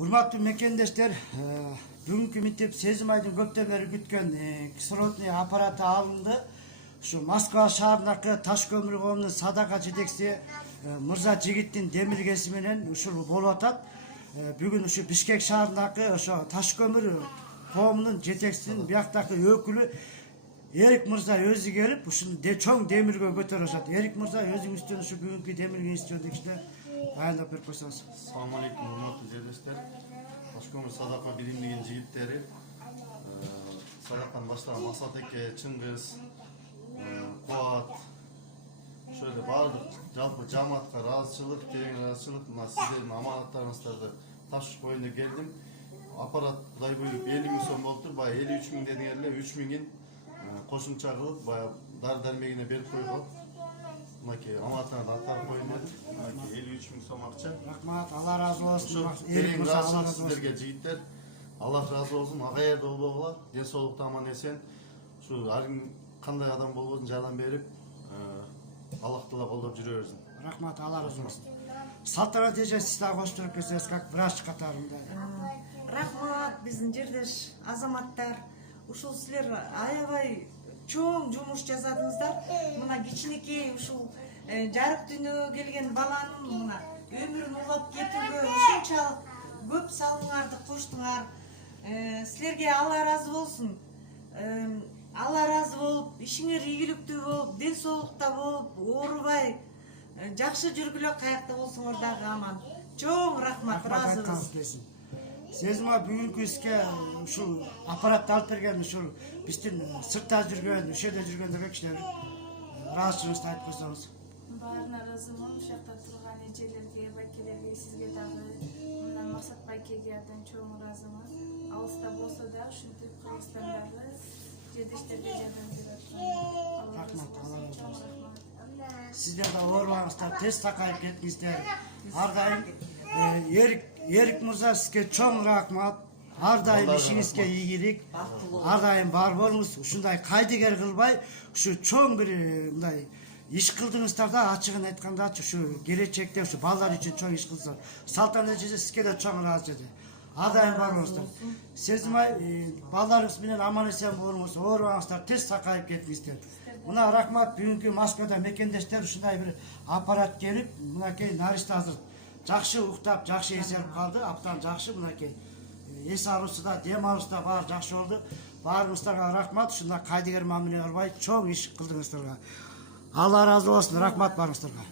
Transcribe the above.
Урматтуу мекендештер, бүгүнкү мектеп Сезим айдын көптөн бери күткөн кислородный аппараты алынды. Ушу Москва шаарындагы Таш көмүр коомунун садака жетекчиси Мырза Жигиттин демилгеси менен ушул болуп атат. Бүгүн ушу Бишкек шаарындагы ошо Таш көмүр коомунун жетекчисинин бияктагы өкүлү Эрик Мырза өзү келип ушул чоң демирге көтөрүп атат. Эрик Мырза өзүңүздөн ушу бүгүнкү демирге жөнүндө кичине баяндап берип койсоңуз. Assalamu alaikum, hurmatly жерлештер. Таш көмүр садака биримдигинин жигиттери, садаканы баштаган Максат эке, Чыңгыз, Кубат, шöyle баардык жалпы жамаатка ыраазычылык, терең ыраазычылык. Мына сиздердин аманаттарыңыздарды тапшырыш боюнда келдим. Аппарат Кудай буйруп 50 миң сом болуптур. Баягы 53 миң дедиңер эле, 3 миңин кошумча кылып, баягы дары дармегине берип койгон. Мынакей аманаттарды аткарып коюн дедим. Мынакей 53 миң сом акча. Рахмат, Алла разы болсун. Терең ыраазычылык сиздерге жигиттер. Алла разы болсун. Ага жерде болбогула, ден соолукта аман эсен. Ушу ар ким кандай адам болбосун жардам берип, Аллах Таала колдоп жүрө берсин. Рахмат, Алла разы болсун. Салтанат эже, сиз дагы коштуруп кетсеңиз, как врач катарында. Рахмат, биздин жердеш азаматтар. Ушул силер аябай чоң жумуш жасадыңыздар. Мына кичинекей ушул жарык дүйнөгө келген баланын мына өмүрүн улап кетүүгө ушунчалык көп салымыңарды коштуңар. Силерге Алла разы болсун. Алла разы болуп, ишиңер ийгиликтүү болуп, ден соолукта болуп, оорубай, жакшы жүргүлө, каякта болсоңор дагы аман. Чоң рахмат, разыбыз. Сезим бүгүнкү иске ушул аппаратты алып берген ушул биздин сыртта жүргөн, ошол жерде жүргөндөргө кичине ыраазычылыгыңызды айтып койсоңуз. Баарына ыраазымын, ушул жакта турган эжелерге, байкелерге, сизге дагы, мына Максат байкеге абдан чоң ыраазымын. Алыста болсо да ушинтип Кыргызстандагы жердештерге жардам берип аткан. Рахмат, Алла разы болсун. Сиздер да оорубаңыздар, тез сакайып кетиңиздер. Ар дайым Эрик Мырза сизге чоң рахмат. Ар дайым ишиңизге ийгилик. Ар дайым бар болуңуз. Ушундай кайдыгер кылбай, ушу чоң бир мындай иш кылдыңыздар да, ачыгын айткандачы ушу келечекте ушу балдар үчүн чоң иш кылсаңар. Салтанат эже, сизге да чоң ыраазы эди. Ар дайым бар болуңуздар. Сезим балдарыңыз менен аман эсен болуңуз, оорубаңыздар, тез сакайып кетиңиздер. Мына рахмат, бүгүнкү Москвада мекендештер ушундай бир аппарат келип, мынакей нарышта азыр жакшы уктап, жакшы эсерип калды, абдан жакшы. Мынакей эс алуусу да, дем алуусу да баары жакшы болду. Баарыңыздарга рахмат, ушундай кайдыгер мамиле кылбай чоң иш кылдыңыздар. Алла разы болсун, рахмат баарыңыздарга.